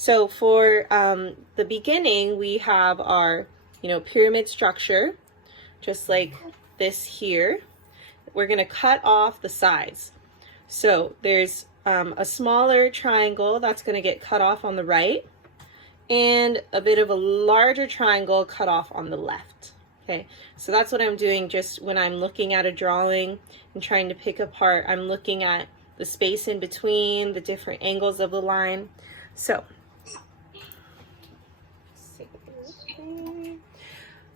So for the beginning, we have our, pyramid structure, just like this here. We're gonna cut off the sides. So there's a smaller triangle that's gonna get cut off on the right, and a bit of a larger triangle cut off on the left. Okay, so that's what I'm doing just when I'm looking at a drawing and trying to pick apart. I'm looking at the space in between, the different angles of the line. So,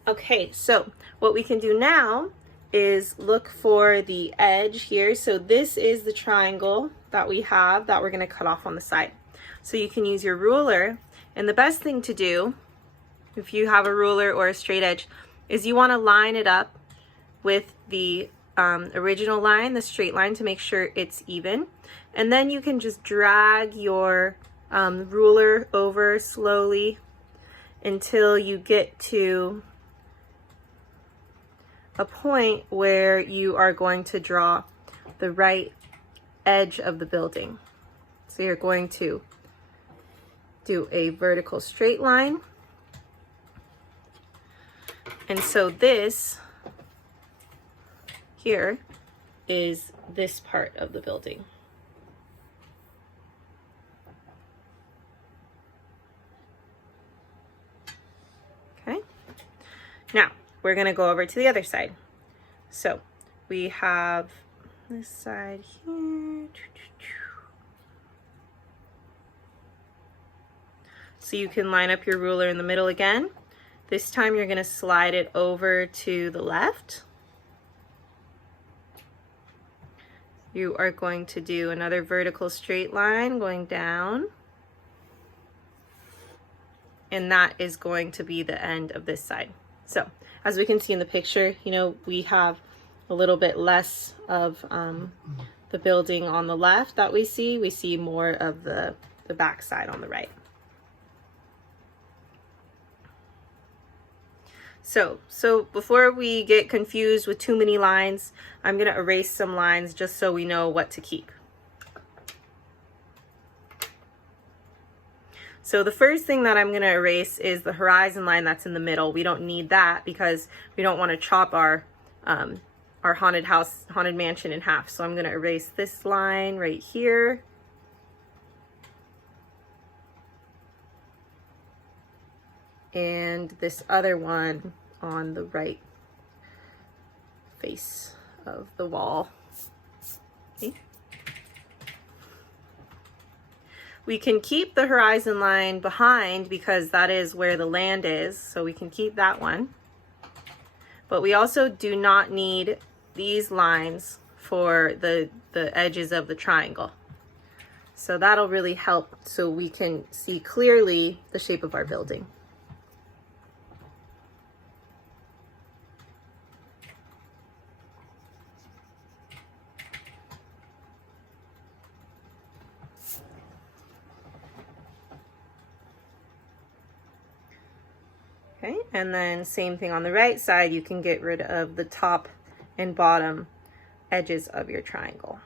okay, so what we can do now is look for the edge here. So this is the triangle that we have that we're going to cut off on the side. So you can use your ruler, and the best thing to do if you have a ruler or a straight edge is you want to line it up with the original line, the straight line, to make sure it's even. And then you can just drag your ruler over slowly until you get to a point where you are going to draw the right edge of the building. So you're going to do a vertical straight line. And so this here is this part of the building. Okay. Now we're going to go over to the other side. So we have this side here. So you can line up your ruler in the middle again. This time you're going to slide it over to the left. You are going to do another vertical straight line going down. And that is going to be the end of this side. So as we can see in the picture, we have a little bit less of the building on the left that we see. We see more of the back side on the right. So before we get confused with too many lines, I'm going to erase some lines just so we know what to keep. So the first thing that I'm going to erase is the horizon line that's in the middle. We don't need that because we don't want to chop our haunted mansion in half. So I'm going to erase this line right here. And this other one on the right face of the wall. Okay. We can keep the horizon line behind because that is where the land is, so we can keep that one. But we also do not need these lines for the edges of the triangle. So that'll really help so we can see clearly the shape of our building. Okay, and then same thing on the right side, you can get rid of the top and bottom edges of your triangle.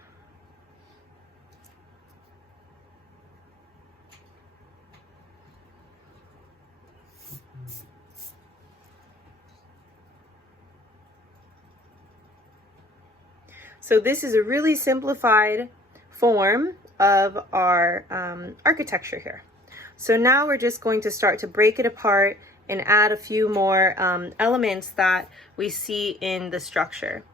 So this is a really simplified form of our architecture here. So now we're just going to start to break it apart and add a few more elements that we see in the structure.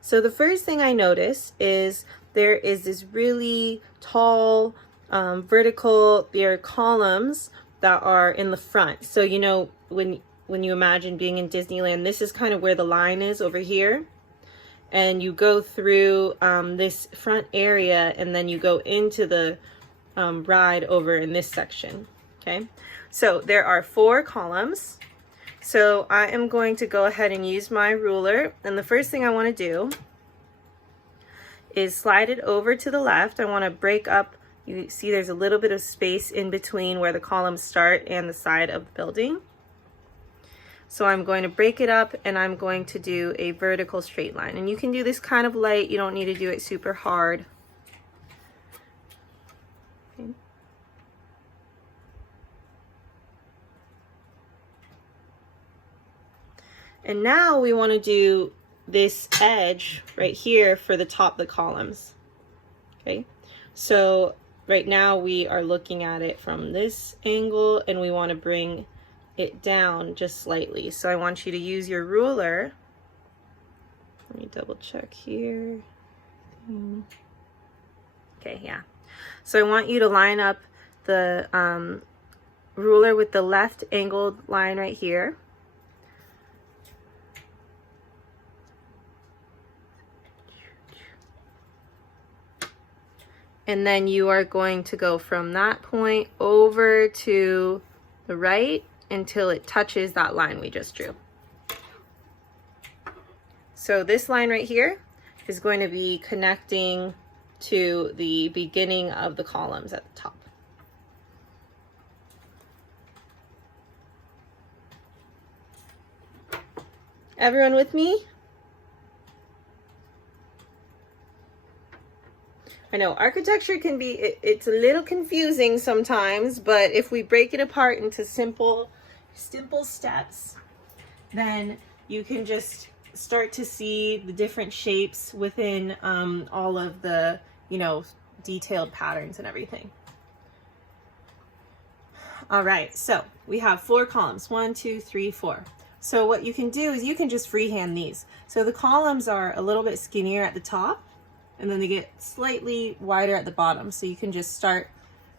So the first thing I notice is there is this really tall vertical, there are columns that are in the front. So when you imagine being in Disneyland, this is kind of where the line is over here. And you go through this front area and then you go into the ride over in this section. Okay, so there are 4 columns. So I am going to go ahead and use my ruler, and the first thing I want to do is slide it over to the left. I want to break up, you see there's a little bit of space in between where the columns start and the side of the building. So I'm going to break it up and I'm going to do a vertical straight line. And you can do this kind of light, you don't need to do it super hard. Okay. And now we want to do this edge right here for the top of the columns. Okay, so right now we are looking at it from this angle and we want to bring it down just slightly. So I want you to use your ruler. Let me double check here. Okay, yeah. So I want you to line up the ruler with the left angled line right here. And then you are going to go from that point over to the right until it touches that line we just drew. So this line right here is going to be connecting to the beginning of the columns at the top. Everyone with me? I know architecture can be, it's a little confusing sometimes, but if we break it apart into simple steps, then you can just start to see the different shapes within all of the, you know, detailed patterns and everything. All right, so we have 4 columns, 1, 2, 3, 4. So what you can do is you can just freehand these. So the columns are a little bit skinnier at the top, and then they get slightly wider at the bottom. So you can just start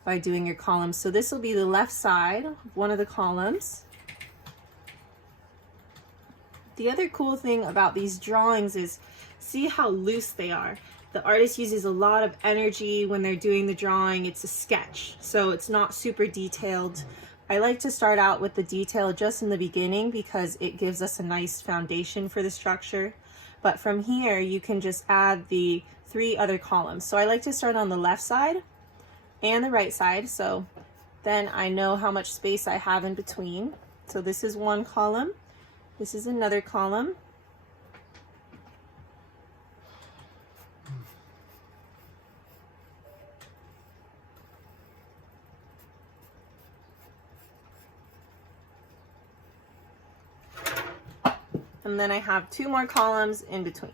by doing your columns. So this will be the left side of one of the columns. The other cool thing about these drawings is see how loose they are. The artist uses a lot of energy when they're doing the drawing. It's a sketch, so it's not super detailed. I like to start out with the detail just in the beginning because it gives us a nice foundation for the structure. But from here, you can just add the 3 other columns. So I like to start on the left side and the right side. So then I know how much space I have in between. So this is one column. This is another column. And then I have 2 more columns in between.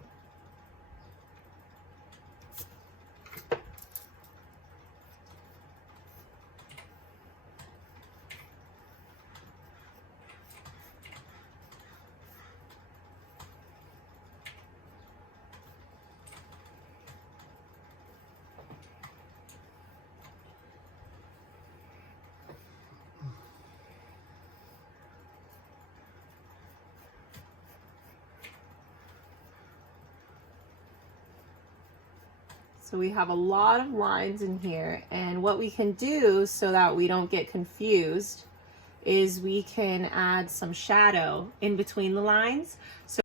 So we have a lot of lines in here, and what we can do so that we don't get confused is we can add some shadow in between the lines. So